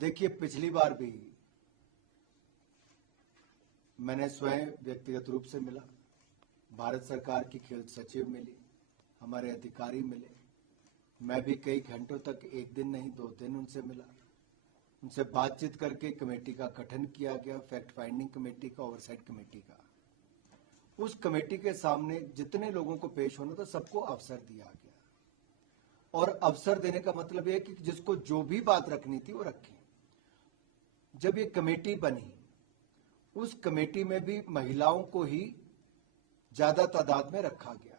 देखिए, पिछली बार भी मैंने स्वयं व्यक्तिगत रूप से मिला, भारत सरकार की खेल सचिव मिली, हमारे अधिकारी मिले, मैं भी कई घंटों तक, एक दिन नहीं 2 दिन उनसे मिला, उनसे बातचीत करके कमेटी का गठन किया गया, फैक्ट फाइंडिंग कमेटी का, ओवरसाइट कमेटी का। उस कमेटी के सामने जितने लोगों को पेश होना था सबको अवसर दिया गया, और अवसर देने का मतलब यह कि जिसको जो भी बात रखनी थी वो रखे। जब ये कमेटी बनी, उस कमेटी में भी महिलाओं को ही ज्यादा तादाद में रखा गया,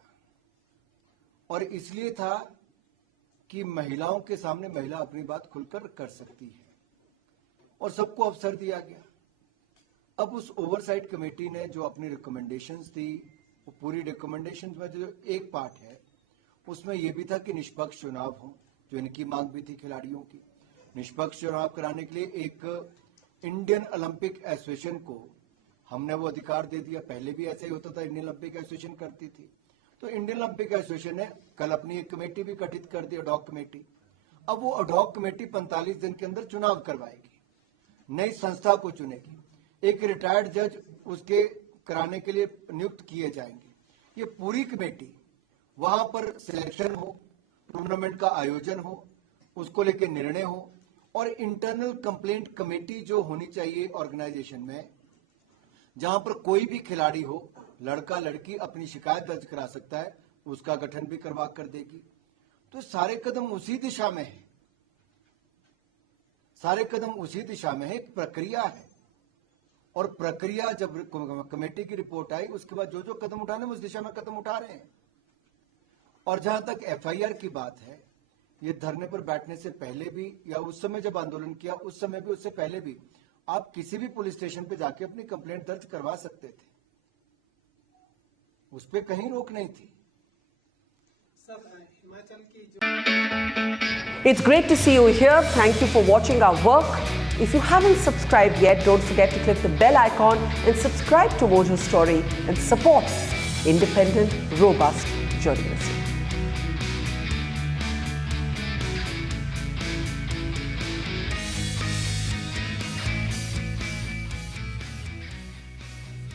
और इसलिए था कि महिलाओं के सामने महिला अपनी बात खुलकर कर सकती है, और सबको अवसर दिया गया। अब उस ओवरसाइट कमेटी ने जो अपनी रिकमेंडेशंस दी, वो पूरी रिकमेंडेशंस में जो एक पार्ट है उसमें यह भी था कि निष्पक्ष चुनाव हो, जो इनकी मांग भी थी खिलाड़ियों की। निष्पक्ष चुनाव कराने के लिए एक इंडियन ओलंपिक एसोसिएशन को हमने वो अधिकार दे दिया। पहले भी ऐसा ही होता था, इंडियन ओलंपिक एसोसिएशन करती थी। तो इंडियन ओलंपिक एसोसिएशन ने कल अपनी एक कमेटी भी गठित कर दी, अडॉक कमेटी। अब वो अडॉक कमेटी 45 दिन के अंदर चुनाव करवाएगी, नई संस्था को चुनेगी, एक रिटायर्ड जज उसके कराने के लिए नियुक्त किए जाएंगे। ये पूरी कमेटी, वहां पर सिलेक्शन हो, टूर्नामेंट का आयोजन हो, उसको लेकर निर्णय हो, और इंटरनल कंप्लेंट कमेटी जो होनी चाहिए ऑर्गेनाइजेशन में, जहां पर कोई भी खिलाड़ी हो, लड़का लड़की अपनी शिकायत दर्ज करा सकता है, उसका गठन भी करवा कर देगी। तो सारे कदम उसी दिशा में है, सारे कदम उसी दिशा में है। एक प्रक्रिया है, और प्रक्रिया जब कमेटी की रिपोर्ट आई, उसके बाद जो जो कदम उठाने उस दिशा में कदम उठा रहे हैं। और जहां तक एफआईआर की बात है, ये धरने पर बैठने से पहले भी, या उस समय जब आंदोलन किया उस समय भी, उससे पहले भी, आप किसी भी पुलिस स्टेशन पे जाके अपनी कंप्लेंट दर्ज करवा सकते थे, उस पे कहीं रोक नहीं थी। It's great to see you here. Thank you for watching our work. If you haven't subscribed yet, don't forget to click the bell icon and subscribe to Mojo Story and support independent, robust journalism.